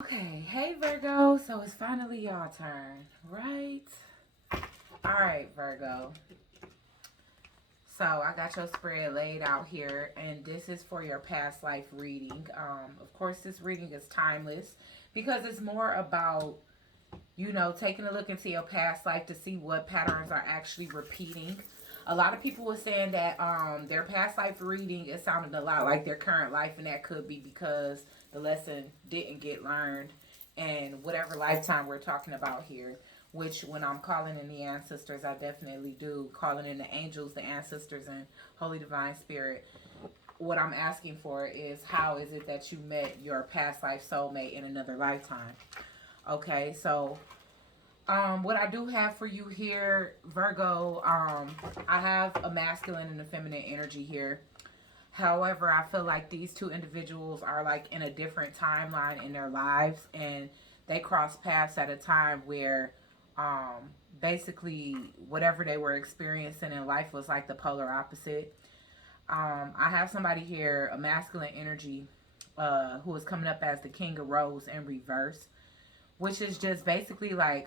Okay, hey Virgo, so it's finally y'all turn, right? All right, Virgo. So I got your spread laid out here, and this is for your past life reading. Of course, this reading is timeless because it's more about taking a look into your past life to see what patterns are actually repeating. A lot of people were saying that their past life reading it sounded a lot like their current life, and that could be because the lesson didn't get learned in whatever lifetime we're talking about here. Which, when I'm calling in the ancestors, I definitely do calling in the angels, the ancestors, and Holy Divine Spirit. What I'm asking for is how is it that you met your past life soulmate in another lifetime? Okay, so what I do have for you here, Virgo, I have a masculine and a feminine energy here. However, I feel like these two individuals are like in a different timeline in their lives, and they cross paths at a time where um, basically whatever they were experiencing in life was like the polar opposite. I have somebody here, a masculine energy, who is coming up as the King of Rose in reverse, which is just basically like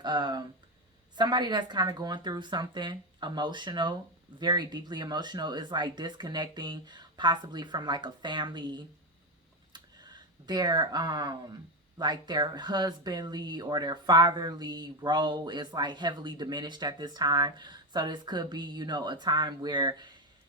somebody that's kind of going through something emotional, very deeply emotional, is like disconnecting possibly from like a family, their like their husbandly or their fatherly role is like heavily diminished at this time. So this could be, a time where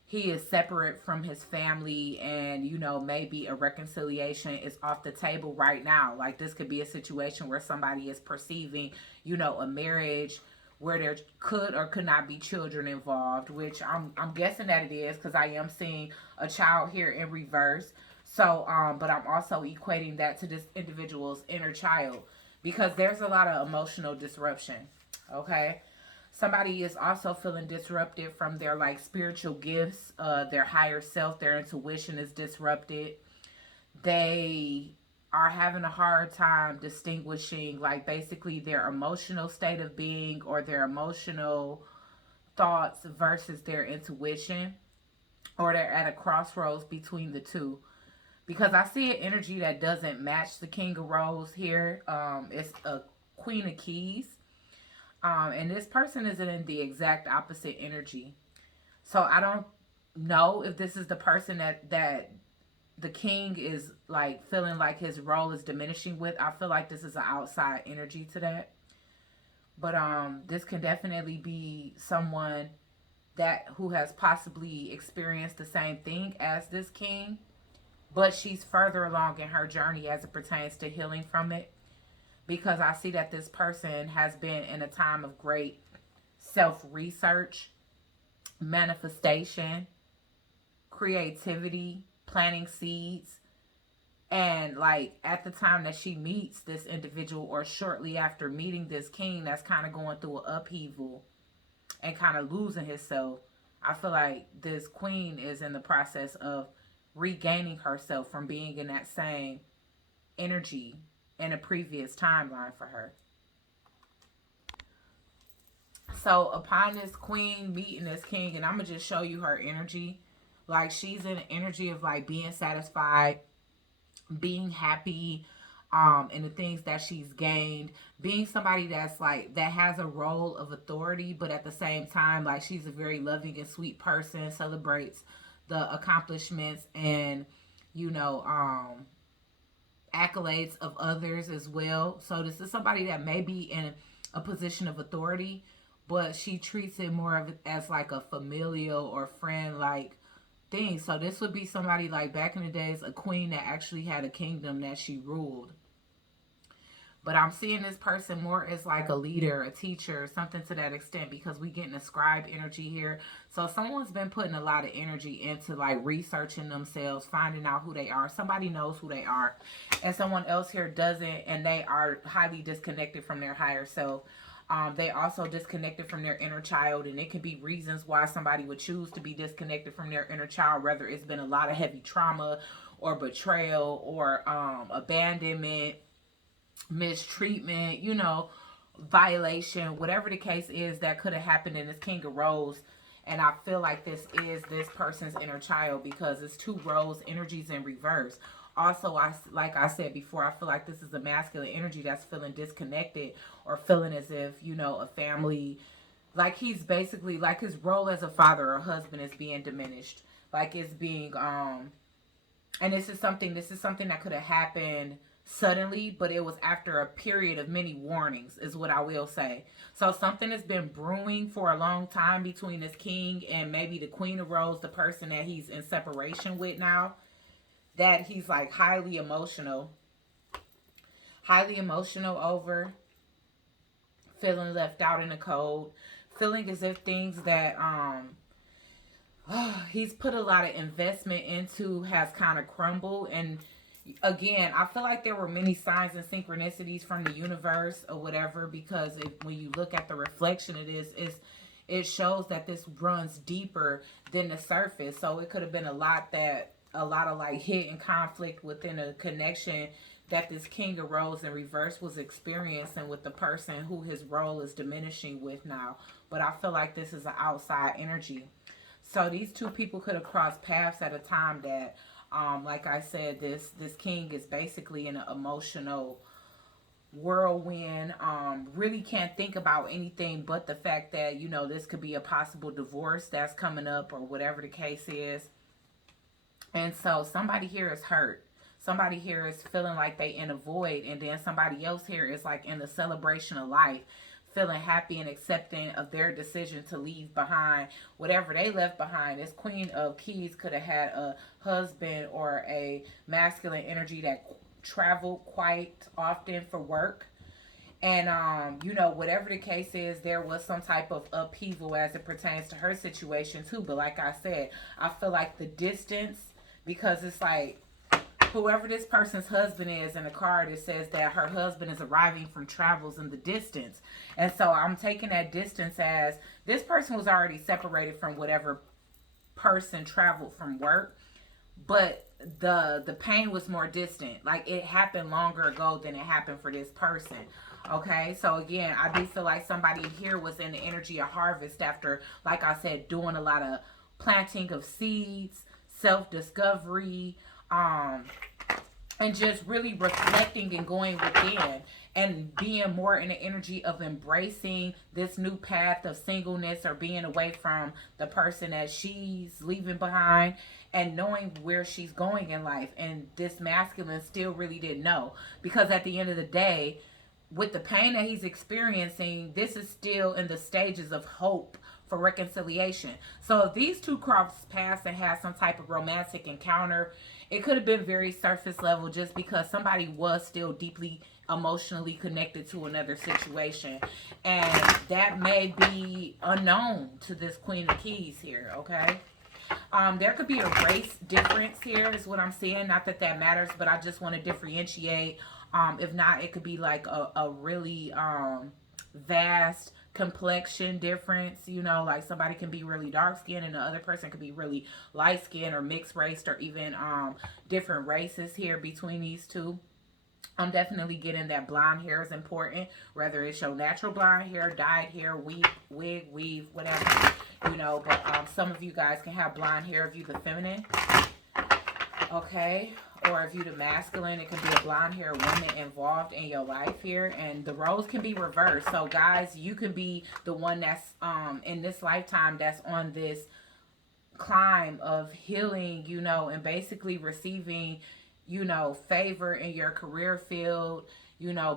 he is separate from his family, and maybe a reconciliation is off the table right now. Like this could be a situation where somebody is perceiving a marriage where there could or could not be children involved, which I'm guessing that it is because I am seeing a child here in reverse. So but I'm also equating that to this individual's inner child because there's a lot of emotional disruption. Okay, somebody is also feeling disrupted from their like spiritual gifts, their higher self, their intuition is disrupted. They are having a hard time distinguishing like basically their emotional state of being or their emotional thoughts versus their intuition, or they're at a crossroads between the two. Because I see an energy that doesn't match the King of Rose here. It's a Queen of Keys, and this person is in the exact opposite energy. So I don't know if this is the person that the king is like feeling like his role is diminishing with. I feel like this is an outside energy to that. But this can definitely be someone that who has possibly experienced the same thing as this king, but she's further along in her journey as it pertains to healing from it, because I see that this person has been in a time of great self research, manifestation, creativity, planting seeds. And like at the time that she meets this individual, or shortly after meeting this king that's kind of going through an upheaval and kind of losing himself, I feel like this queen is in the process of regaining herself from being in that same energy in a previous timeline for her. So upon this queen meeting this king, and I'm gonna just show you her energy. Like she's in the energy of like being satisfied, being happy, and the things that she's gained, being somebody that's like that has a role of authority, but at the same time, like she's a very loving and sweet person, celebrates the accomplishments and you know, um, accolades of others as well. So this is somebody that may be in a position of authority, but she treats it more of as like a familial or friend like thing. So this would be somebody like back in the days, a queen that actually had a kingdom that she ruled. But I'm seeing this person more as like a leader, a teacher, something to that extent, because we getting a scribe energy here. So someone's been putting a lot of energy into like researching themselves, finding out who they are. Somebody knows who they are, and someone else here doesn't, and they are highly disconnected from their higher self. They also disconnected from their inner child, and it could be reasons why somebody would choose to be disconnected from their inner child, whether it's been a lot of heavy trauma or betrayal or abandonment, mistreatment, violation, whatever the case is that could have happened in this King of Rose. And I feel like this is this person's inner child because it's two rose energies in reverse. Also, like I said before, I feel like this is a masculine energy that's feeling disconnected, or feeling as if, a family, like he's basically, like his role as a father or husband is being diminished. Like it's being and this is something that could have happened suddenly, but it was after a period of many warnings, is what I will say. So something has been brewing for a long time between this king and maybe the queen of rose, the person that he's in separation with now, that he's like highly emotional over, feeling left out in the cold, feeling as if things that he's put a lot of investment into has kind of crumbled. And again, I feel like there were many signs and synchronicities from the universe or whatever, because when you look at the reflection of this, it shows that this runs deeper than the surface. So it could have been a lot of like hidden conflict within a connection that this king of rose in reverse was experiencing with the person who his role is diminishing with now. But I feel like this is an outside energy. So these two people could have crossed paths at a time that, like I said, this king is basically in an emotional whirlwind. Really can't think about anything but the fact that, this could be a possible divorce that's coming up or whatever the case is. And so somebody here is hurt. Somebody here is feeling like they in a void, and then somebody else here is like in the celebration of life, feeling happy and accepting of their decision to leave behind whatever they left behind. This Queen of Keys could have had a husband or a masculine energy that traveled quite often for work. And whatever the case is, there was some type of upheaval as it pertains to her situation too. But like I said, I feel like the distance, because it's like whoever this person's husband is in the card, it says that her husband is arriving from travels in the distance. And so I'm taking that distance as this person was already separated from whatever person traveled from work, but the pain was more distant. Like it happened longer ago than it happened for this person. Okay, so again, I do feel like somebody here was in the energy of harvest after, like I said, doing a lot of planting of seeds, self-discovery, and just really reflecting and going within and being more in the energy of embracing this new path of singleness, or being away from the person that she's leaving behind, and knowing where she's going in life. And this masculine still really didn't know, because at the end of the day, with the pain that he's experiencing, this is still in the stages of hope for reconciliation. So if these two crossed paths and had some type of romantic encounter, it could have been very surface level, just because somebody was still deeply emotionally connected to another situation. And that may be unknown to this Queen of Keys here, okay? There could be a race difference here, is what I'm seeing. Not that that matters, but I just want to differentiate. If not, it could be like a really vast complexion difference. Like somebody can be really dark skinned and the other person could be really light skinned, or mixed race, or even different races here between these two. I'm definitely getting that blonde hair is important, whether it's your natural blonde hair, dyed hair, wig, weave, whatever, but some of you guys can have blonde hair if you're the feminine, okay? Or if you're the masculine, it could be a blonde hair woman involved in your life here. And the roles can be reversed. So guys, you can be the one that's in this lifetime that's on this climb of healing, and basically receiving, favor in your career field,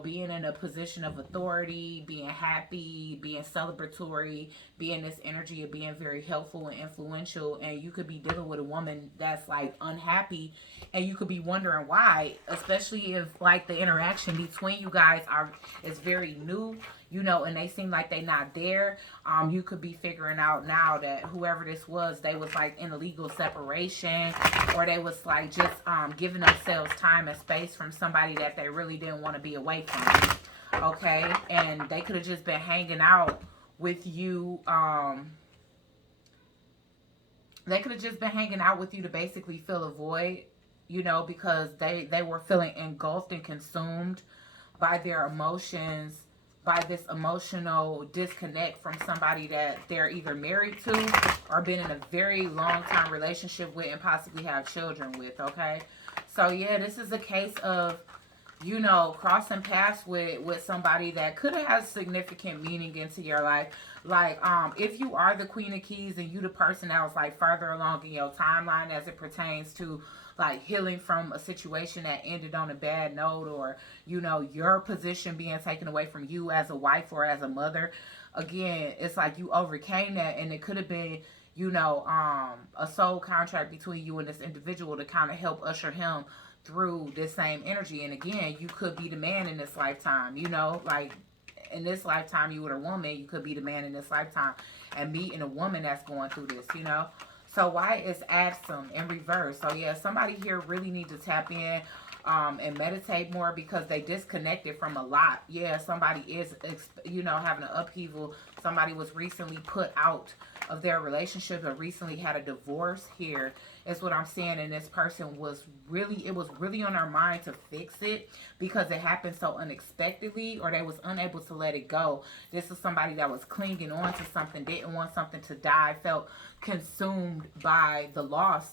being in a position of authority, being happy, being celebratory, being this energy of being very helpful and influential. And you could be dealing with a woman that's like unhappy, and you could be wondering why, especially if like the interaction between you guys is very new, and they seem like they not there. You could be figuring out now that whoever this was, they was like in a legal separation, or they was like just giving themselves time and space from somebody that they really didn't want to be away from. Okay, and they could have just been hanging out with you. They could have just been hanging out with you to basically fill a void, because they were feeling engulfed and consumed by their emotions, by this emotional disconnect from somebody that they're either married to or been in a very long time relationship with and possibly have children with, okay? So yeah, this is a case of, you know, crossing paths with somebody that could have significant meaning into your life. Like, if you are the Queen of Keys and you the person that was like further along in your timeline as it pertains to like healing from a situation that ended on a bad note, or you know, your position being taken away from you as a wife or as a mother, again, it's like you overcame that, and it could have been, you know, a soul contract between you and this individual to kind of help usher him through this same energy. And again, you could be the man in this lifetime, you know, like in this lifetime you were a woman, you could be the man in this lifetime and meeting a woman that's going through this, you know. So why is Absum in reverse? So yeah, somebody here really needs to tap in, and meditate more, because they disconnected from a lot. Yeah, somebody is, you know, having an upheaval. Somebody was recently put out of their relationship or recently had a divorce. Here is what I'm saying. And this person was really, it was really on their mind to fix it because it happened so unexpectedly, or they was unable to let it go. This is somebody that was clinging on to something, didn't want something to die, felt consumed by the loss,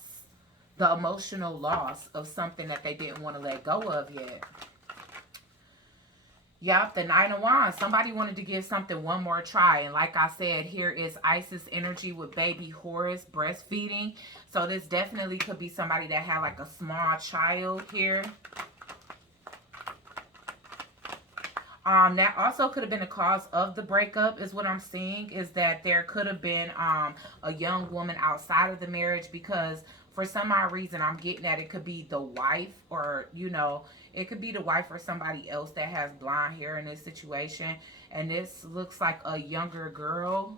the emotional loss of something that they didn't want to let go of yet. Yep, the Nine of Wands. Somebody wanted to give something one more try. And like I said, here is Isis energy with baby Horus breastfeeding. So this definitely could be somebody that had like a small child here. That also could have been a cause of the breakup, is what I'm seeing, is that there could have been a young woman outside of the marriage, because for some odd reason I'm getting that it could be the wife, or, you know, it could be the wife or somebody else that has blonde hair in this situation. And this looks like a younger girl,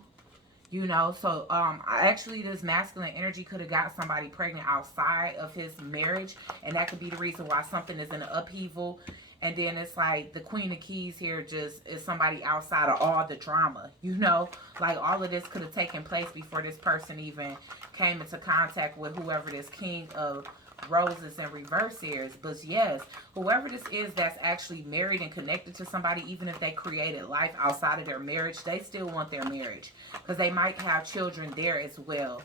you know. So actually this masculine energy could have got somebody pregnant outside of his marriage, and that could be the reason why something is in an upheaval. And then it's like the Queen of Keys here just is somebody outside of all the drama, you know. Like all of this could have taken place before this person even came into contact with whoever this King of Roses in reverse is. But yes, whoever this is that's actually married and connected to somebody, even if they created life outside of their marriage, they still want their marriage, because they might have children there as well.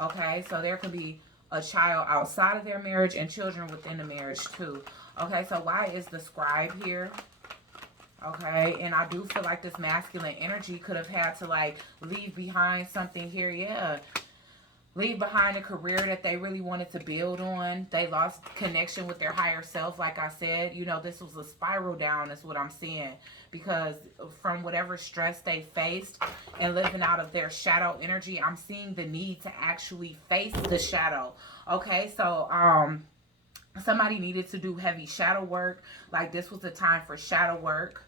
Okay, so there could be a child outside of their marriage and children within the marriage too. Okay, so why is the Scribe here? Okay, and I do feel like this masculine energy could have had to like leave behind something here. Yeah, leave behind a career that they really wanted to build on. They lost connection with their higher self. Like I said, you know, this was a spiral down is what I'm seeing, because from whatever stress they faced and living out of their shadow energy, I'm seeing the need to actually face the shadow. Okay, so somebody needed to do heavy shadow work. Like this was a time for shadow work.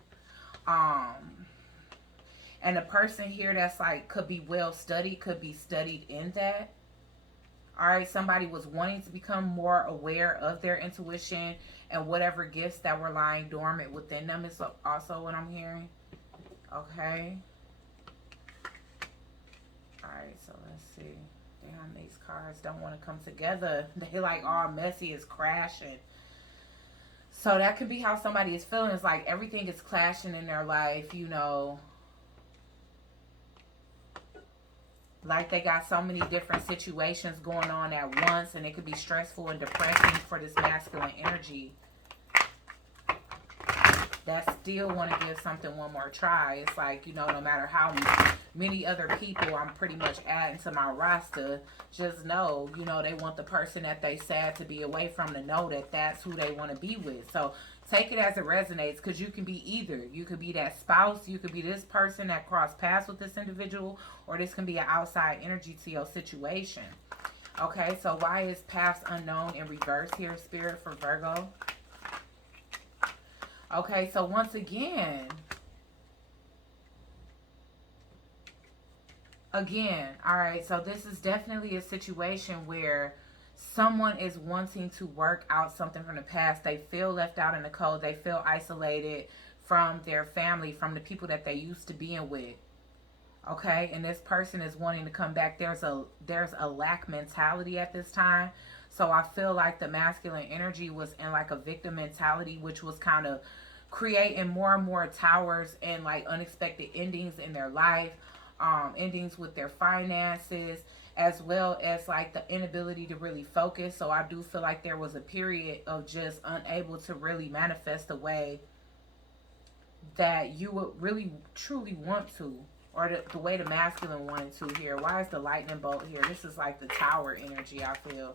And the person here that's like could be well studied, could be studied in that. All right, somebody was wanting to become more aware of their intuition and whatever gifts that were lying dormant within them is also what I'm hearing. Okay. All right, so let's see. Damn, these cards don't want to come together. They like all messy, is crashing. So that could be how somebody is feeling. It's like everything is clashing in their life, you know. Like they got so many different situations going on at once, and it could be stressful and depressing for this masculine energy that still want to give something one more try. It's like, you know, no matter how many other people I'm pretty much adding to my roster, just know, you know, they want the person that they sad to be away from to know that that's who they want to be with. So take it as it resonates, because you can be either. You could be that spouse, you could be this person that crossed paths with this individual, or this can be an outside energy to your situation. Okay, so why is paths unknown in reverse here, Spirit, for Virgo? Okay, so once again, all right, so this is definitely a situation where someone is wanting to work out something from the past. They feel left out in the cold. They feel isolated from their family, from the people that they used to being with. Okay, and this person is wanting to come back. There's a lack mentality at this time. So I feel like the masculine energy was in like a victim mentality, which was kind of creating more and more towers and like unexpected endings in their life, endings with their finances, as well as like the inability to really focus. So I do feel like there was a period of just unable to really manifest the way that you would really truly want to, or the way the masculine wanted to here. Why is the lightning bolt here? This is like the tower energy, I feel.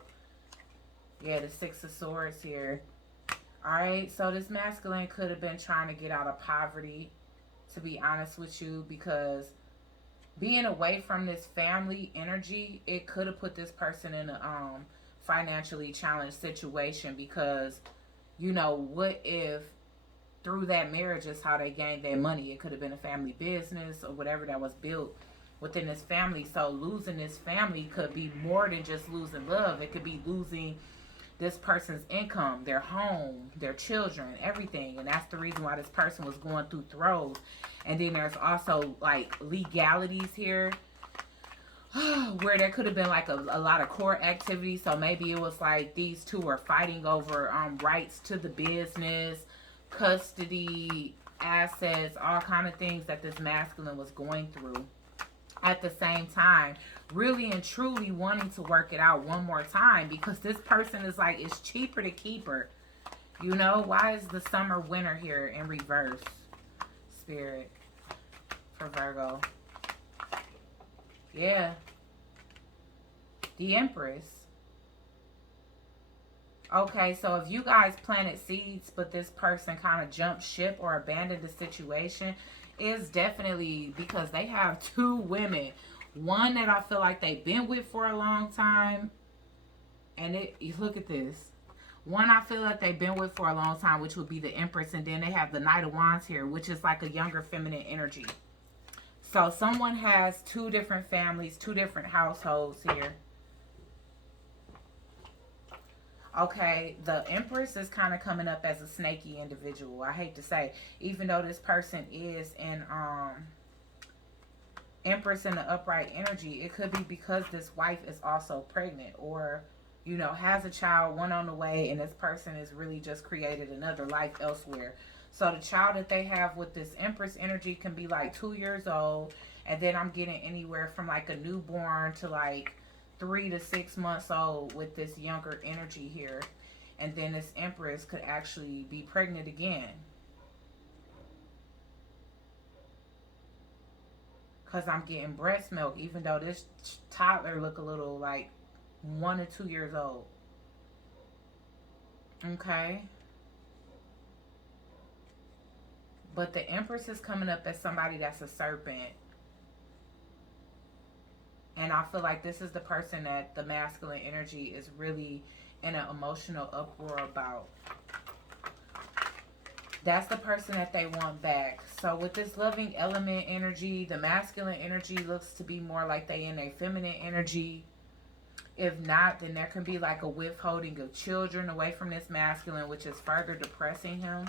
Yeah, the Six of Swords here. Alright, so this masculine could have been trying to get out of poverty, to be honest with you, because being away from this family energy, it could have put this person in a financially challenged situation, because you know, what if through that marriage is how they gained their money? It could have been a family business or whatever that was built within this family. So losing this family could be more than just losing love. It could be losing this person's income, their home, their children, everything. And that's the reason why this person was going through throes. And then there's also like legalities here where there could have been like a lot of court activity. So maybe it was like these two were fighting over rights to the business, custody, assets, all kind of things that this masculine was going through at the same time, really and truly wanting to work it out one more time, because this person is like, it's cheaper to keep her. You know, why is the summer winter here in reverse, Spirit, for Virgo? Yeah. The Empress. Okay, so if you guys planted seeds, but this person kind of jumped ship or abandoned the situation, is definitely because they have two women. One that I feel like they've been with for a long time. And you look at this. One I feel like they've been with for a long time, which would be the Empress. And then they have the Knight of Wands here, which is like a younger feminine energy. So someone has two different families, two different households here. Okay, the Empress is kind of coming up as a snaky individual. I hate to say, even though this person is in Empress in the upright energy, it could be because this wife is also pregnant, or you know, has a child, one on the way, and this person has really just created another life elsewhere. So the child that they have with this Empress energy can be like 2 years old, and then I'm getting anywhere from like a newborn to like 3 to 6 months old with this younger energy here. And then this Empress could actually be pregnant again, because I'm getting breast milk, even though this toddler look a little like 1 or 2 years old. Okay. But the Empress is coming up as somebody that's a serpent. And I feel like this is the person that the masculine energy is really in an emotional uproar about. That's the person that they want back. So with this loving element energy, the masculine energy looks to be more like they in a feminine energy. If not, then there can be like a withholding of children away from this masculine, which is further depressing him.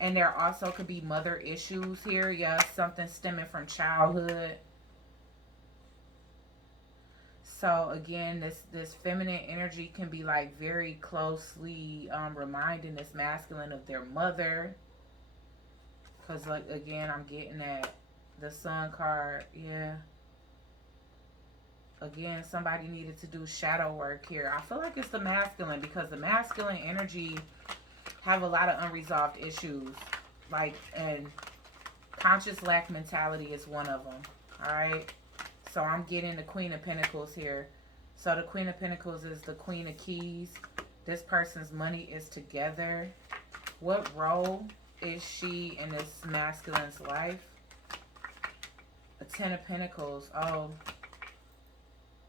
And there also could be mother issues here. Yes, something stemming from childhood. So again, this feminine energy can be like very closely reminding this masculine of their mother. Because like, again, I'm getting that the Sun card. Yeah. Again, somebody needed to do shadow work here. I feel like it's the masculine, because the masculine energy have a lot of unresolved issues. Like, and conscious lack mentality is one of them. Alright. So I'm getting the Queen of Pentacles here. So the Queen of Pentacles is the Queen of Keys. This person's money is together. What role is she in this masculine's life? A Ten of Pentacles. Oh.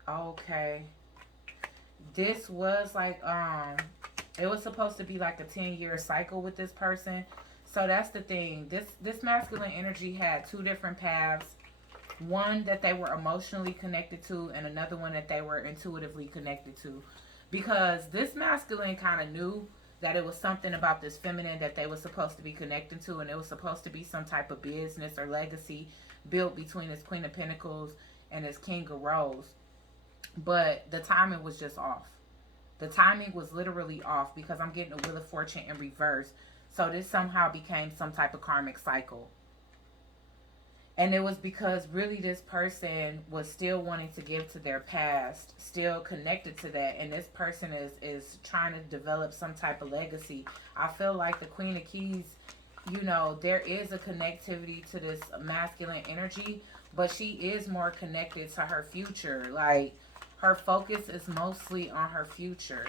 Okay. This was like, it was supposed to be like a 10-year cycle with this person. So that's the thing. This masculine energy had two different paths. One that they were emotionally connected to, and another one that they were intuitively connected to. Because this masculine kind of knew that it was something about this feminine that they were supposed to be connected to, and it was supposed to be some type of business or legacy built between this Queen of Pentacles and this King of Rose. But the timing was just off. The timing was literally off, because I'm getting a Wheel of Fortune in reverse. So this somehow became some type of karmic cycle. And it was because really this person was still wanting to give to their past, still connected to that, and this person is trying to develop some type of legacy. I feel like the Queen of Keys, you know, there is a connectivity to this masculine energy, but she is more connected to her future. Like, her focus is mostly on her future.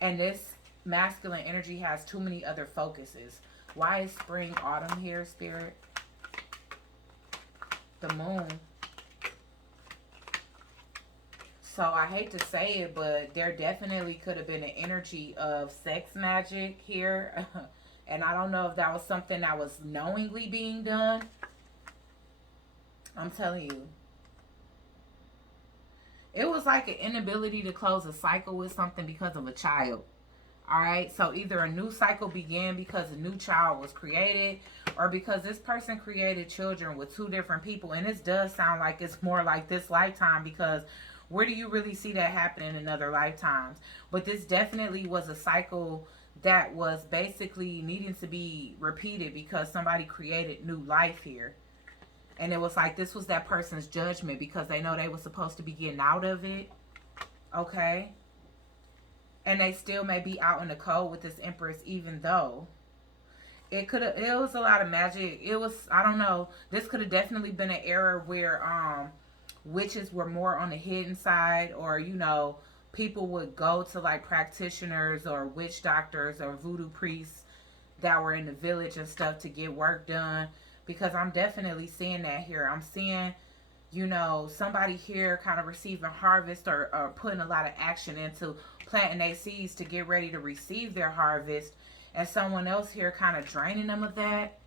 And this masculine energy has too many other focuses. Why is spring, autumn here, Spirit? The moon. So I hate to say it, but there definitely could have been an energy of sex magic here. And I don't know if that was something that was knowingly being done. I'm telling you. It was like an inability to close a cycle with something because of a child. Alright, so either a new cycle began because a new child was created, or because this person created children with two different people. And this does sound like it's more like this lifetime, because where do you really see that happen in other lifetimes? But this definitely was a cycle that was basically needing to be repeated because somebody created new life here. And it was like this was that person's judgment because they know they were supposed to be getting out of it. Okay? And they still may be out in the cold with this Empress, even though it was a lot of magic. It was, I don't know, this could have definitely been an era where witches were more on the hidden side, or you know, people would go to like practitioners or witch doctors or voodoo priests that were in the village and stuff to get work done, because I'm definitely seeing that here. I'm seeing, you know, somebody here kind of receiving harvest, or putting a lot of action into planting their seeds to get ready to receive their harvest, and someone else here kind of draining them of that.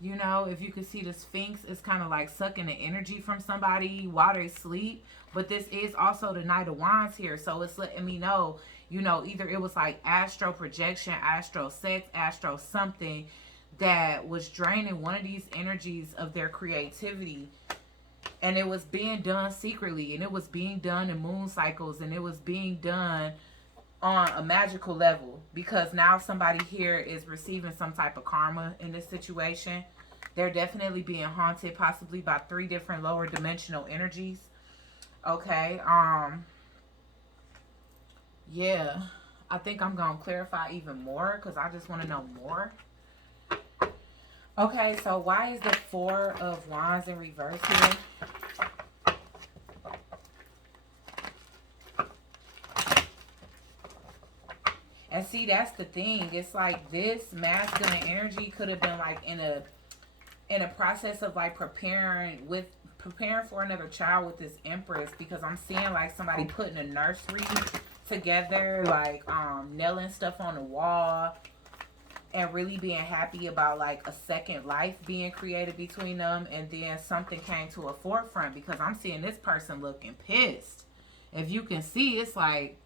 You know, if you can see the Sphinx, it's kind of like sucking the energy from somebody while they sleep. But this is also the Knight of Wands here, so it's letting me know, you know, either it was like astral projection, astral sex, astral something that was draining one of these energies of their creativity. And it was being done secretly, and it was being done in moon cycles, and it was being done on a magical level, because now somebody here is receiving some type of karma in this situation. They're definitely being haunted, possibly by 3 different lower dimensional energies. Okay, yeah, I think I'm gonna clarify even more because I just want to know more. Okay, so why is the 4 of Wands in reverse here? And see, that's the thing. It's like this masculine energy could have been like in a process of like preparing for another child with this Empress, because I'm seeing like somebody putting a nursery together, like nailing stuff on the wall, and really being happy about like a second life being created between them. And then something came to a forefront, because I'm seeing this person looking pissed. If you can see, it's like,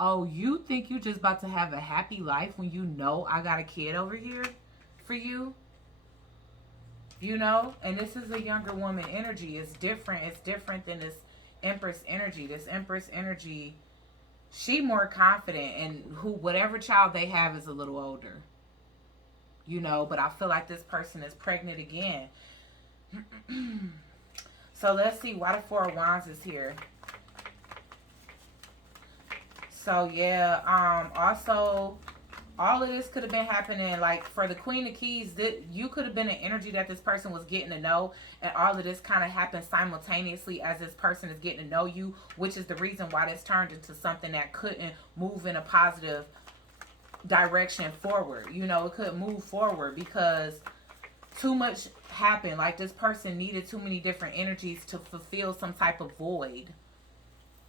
oh, you think you just about to have a happy life when you know I got a kid over here for you? You know? And this is a younger woman energy. It's different. It's different than this Empress energy. This Empress energy, she more confident, and whatever child they have is a little older. You know, but I feel like this person is pregnant again. So let's see why the 4 of Wands is here. So yeah, also all of this could have been happening like for the Queen of Keys. That you could have been an energy that this person was getting to know, and all of this kind of happened simultaneously as this person is getting to know you, which is the reason why this turned into something that couldn't move in a positive direction forward. You know, it couldn't move forward because too much happened. Like this person needed too many different energies to fulfill some type of void.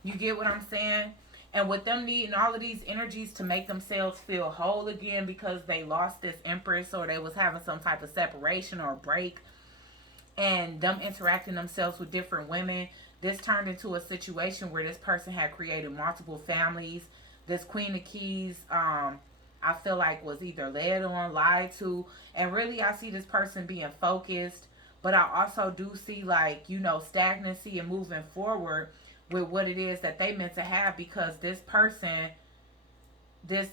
You get what I'm saying? And with them needing all of these energies to make themselves feel whole again because they lost this Empress, or they was having some type of separation or break, and them interacting themselves with different women, this turned into a situation where this person had created multiple families. This Queen of Keys, I feel like was either led on, lied to, and really I see this person being focused, but I also do see like, you know, stagnancy and moving forward with what it is that they meant to have, because this person, this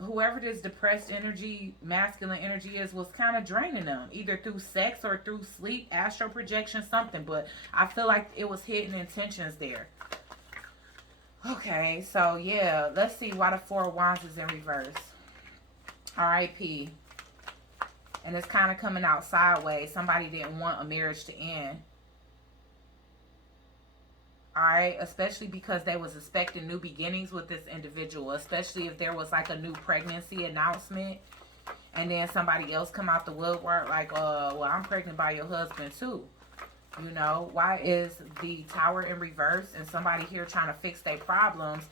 whoever this depressed energy, masculine energy is, was kind of draining them, either through sex or through sleep, astral projection, something. But I feel like it was hidden intentions there. Okay, so yeah, let's see why the Four of Wands is in reverse. R.I.P. And it's kind of coming out sideways. Somebody didn't want a marriage to end. Alright, especially because they was expecting new beginnings with this individual. Especially if there was like a new pregnancy announcement. And then somebody else come out the woodwork like, well, I'm pregnant by your husband too. You know, why is the Tower in reverse and somebody here trying to fix their problems?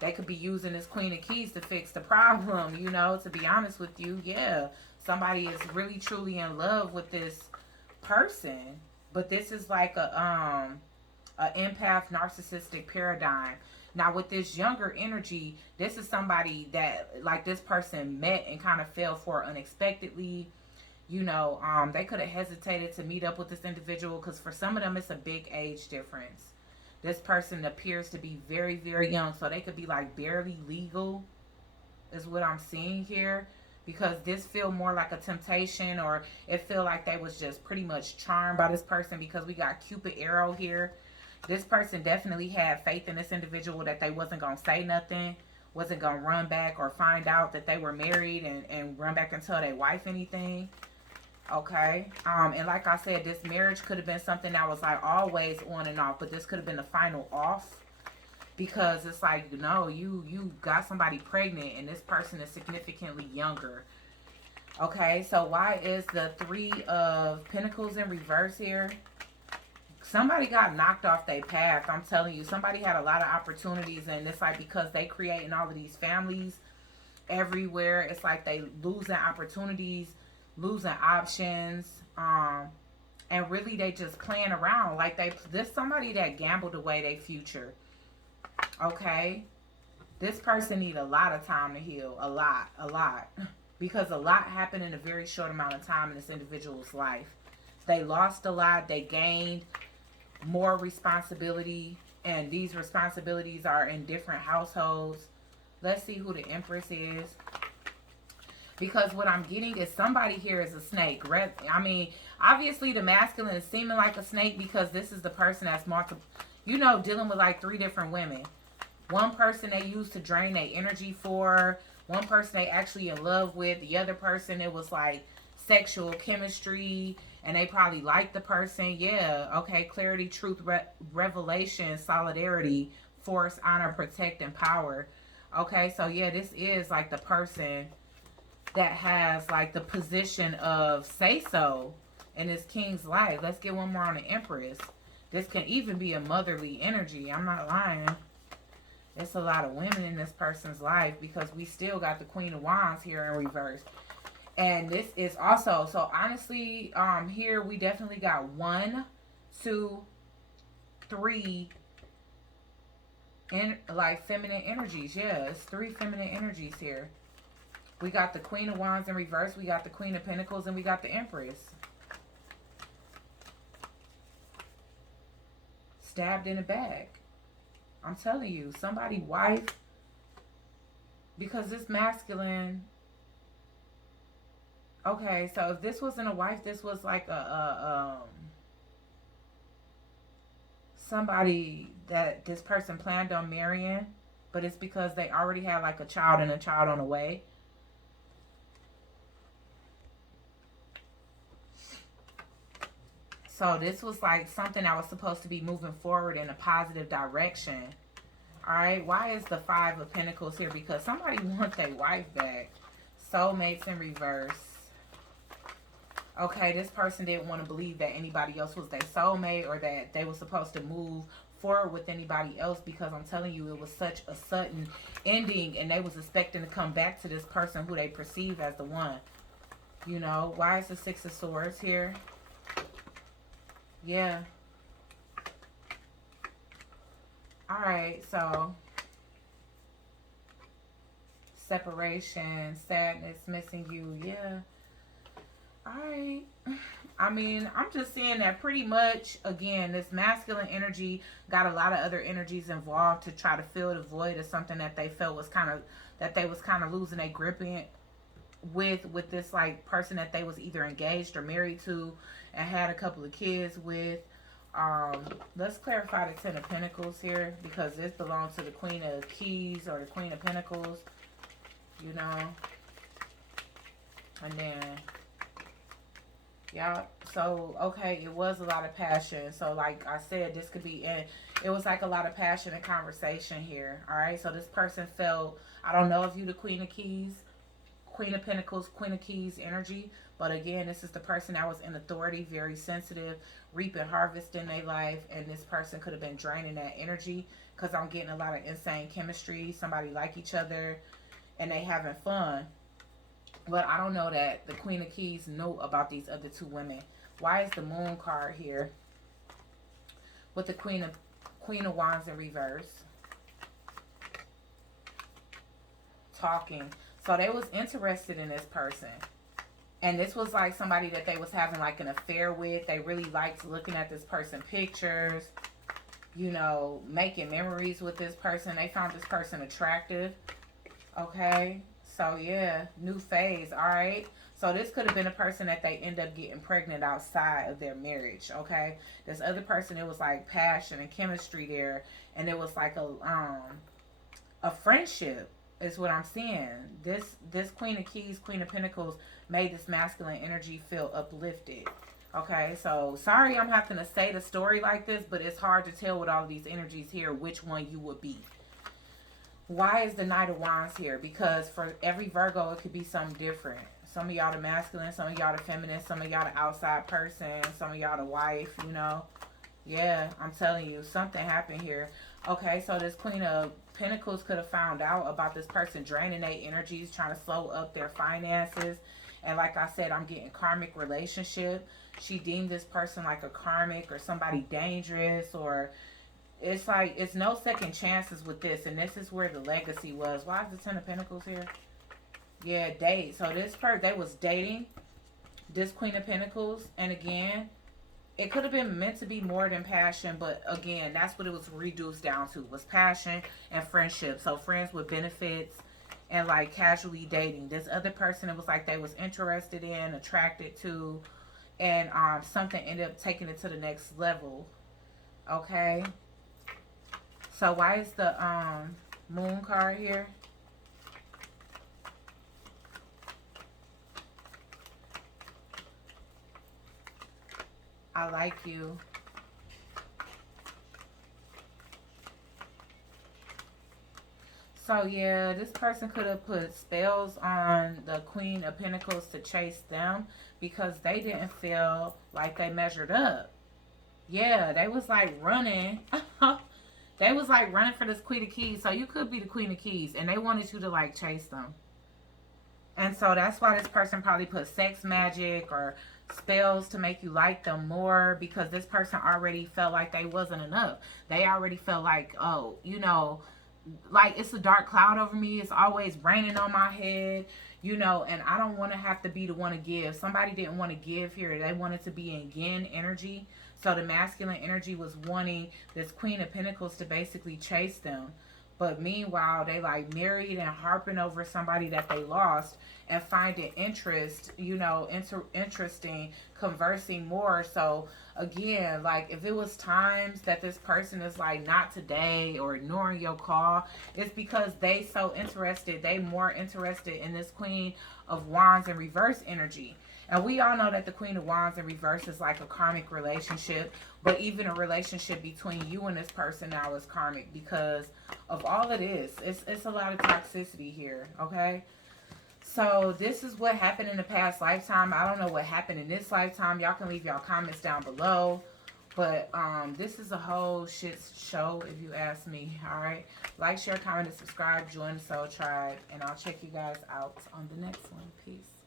They could be using this Queen of Keys to fix the problem, you know, to be honest with you. Yeah, somebody is really truly in love with this person. But this is like a empath narcissistic paradigm. Now with this younger energy, this is somebody that like this person met and kind of fell for unexpectedly. You know, they could have hesitated to meet up with this individual because for some of them it's a big age difference. This person appears to be very, very young, so they could be like barely legal is what I'm seeing here, because this feel more like a temptation, or it feel like they was just pretty much charmed by this person, because we got Cupid arrow here. This person definitely had faith in this individual that they wasn't going to say nothing, wasn't going to run back or find out that they were married and run back and tell their wife anything. Okay. And like I said, this marriage could have been something that was like always on and off, but this could have been the final off, because it's like, you know, you got somebody pregnant and this person is significantly younger. Okay, so why is the Three of Pentacles in reverse here? Somebody got knocked off their path. I'm telling you, somebody had a lot of opportunities, and it's like because they creating all of these families everywhere, it's like they losing opportunities, losing options, and really they just playing around. Like this somebody that gambled away their future. Okay, this person need a lot of time to heal, a lot, because a lot happened in a very short amount of time in this individual's life. They lost a lot, they gained more responsibility, and these responsibilities are in different households. Let's see who the Empress is. Because what I'm getting is somebody here is a snake. I mean, obviously the masculine is seeming like a snake because this is the person that's multiple, you know, dealing with like 3 different women. One person they used to drain their energy for. One person they actually in love with. The other person, it was like sexual chemistry, and they probably liked the person. Yeah, okay, clarity, truth, revelation, solidarity, force, honor, protect, and power. Okay, so yeah, this is like the person that has like the position of say so in this king's life. Let's get one more on the Empress. This can even be a motherly energy. I'm not lying. It's a lot of women in this person's life, because we still got the Queen of Wands here in reverse. And this is also, so honestly, here we definitely got 1, 2, 3 in like feminine energies. Yeah, it's 3 feminine energies here. We got the Queen of Wands in reverse, we got the Queen of Pentacles, and we got the Empress. Stabbed in the back. I'm telling you, somebody wife, because this masculine. Okay, so if this wasn't a wife, this was like somebody that this person planned on marrying, but it's because they already had like a child and a child on the way. So this was like something that was supposed to be moving forward in a positive direction. Alright, why is the 5 of Pentacles here? Because somebody wants their wife back. Soulmates in reverse. Okay, this person didn't want to believe that anybody else was their soulmate, or that they were supposed to move forward with anybody else, because I'm telling you, it was such a sudden ending, and they was expecting to come back to this person who they perceive as the one. You know, why is the 6 of Swords here? Yeah. Alright, so separation, sadness, missing you. Yeah. Alright. I mean, I'm just saying that pretty much, again, this masculine energy got a lot of other energies involved to try to fill the void of something that they felt was kind of, that they was kind of losing their grip in with this like person that they was either engaged or married to and had a couple of kids with. Um, let's clarify the Ten of Pentacles here because this belongs to the Queen of Keys or the Queen of Pentacles, you know. And then, yeah, so, okay, it was a lot of passion. So, like I said, this could be in, it was like a lot of passion and conversation here, all right? So, this person felt, I don't know if you the Queen of Keys, Queen of Pentacles, Queen of Keys energy. But again, this is the person that was in authority, very sensitive, reap and harvest in their life. And this person could have been draining that energy because I'm getting a lot of insane chemistry. Somebody like each other and they having fun. But I don't know that the Queen of Keys knew about these other two women. Why is the Moon card here with the Queen of Wands in reverse? Talking. So they was interested in this person. And this was like somebody that they was having like an affair with. They really liked looking at this person pictures, you know, making memories with this person. They found this person attractive. Okay. So yeah, new phase. All right. So this could have been a person that they end up getting pregnant outside of their marriage. Okay. This other person, it was like passion and chemistry there. And it was like a friendship. Is what I'm seeing. This Queen of Keys, Queen of Pentacles made this masculine energy feel uplifted. Okay, so sorry I'm having to say the story like this, but it's hard to tell with all of these energies here which one you would be. Why is the Knight of Wands here? Because for every Virgo, it could be something different. Some of y'all the masculine, some of y'all the feminine, some of y'all the outside person, some of y'all the wife, you know. Yeah, I'm telling you, something happened here. Okay, so this Queen of Pentacles could have found out about this person draining their energies, trying to slow up their finances. And like I said, I'm getting karmic relationship. She deemed this person like a karmic or somebody dangerous, or it's like it's no second chances with this. And this is where the legacy was. Why is the Ten of Pentacles here? Yeah, date. So this person, they was dating this Queen of Pentacles. And again, it could have been meant to be more than passion, but again, that's what it was reduced down to, was passion and friendship. So friends with benefits and like casually dating. This other person, it was like they was interested in, attracted to, and something ended up taking it to the next level. Okay. So why is the Moon card here? I like you. So yeah, this person could have put spells on the Queen of Pentacles to chase them because they didn't feel like they measured up. Yeah, they was like running. They was like running for this Queen of Keys. So you could be the Queen of Keys and they wanted you to like chase them. And so that's why this person probably put sex magic or spells to make you like them more, because this person already felt like they wasn't enough. They already felt like, oh, you know, like it's a dark cloud over me. It's always raining on my head, you know, and I don't want to have to be the one to give. Somebody didn't want to give here. They wanted to be in yin energy. So the masculine energy was wanting this Queen of Pentacles to basically chase them. But meanwhile, they like married and harping over somebody that they lost and finding interest, you know, interesting, conversing more. So again, like if it was times that this person is like not today or ignoring your call, it's because they so interested, they more interested in this Queen of Wands in reverse energy. And we all know that the Queen of Wands in reverse is like a karmic relationship. But even a relationship between you and this person now is karmic because of all it is. It's a lot of toxicity here, okay? So this is what happened in the past lifetime. I don't know what happened in this lifetime. Y'all can leave y'all comments down below. But this is a whole shit show if you ask me, all right? Like, share, comment, and subscribe. Join the Soul Tribe. And I'll check you guys out on the next one. Peace.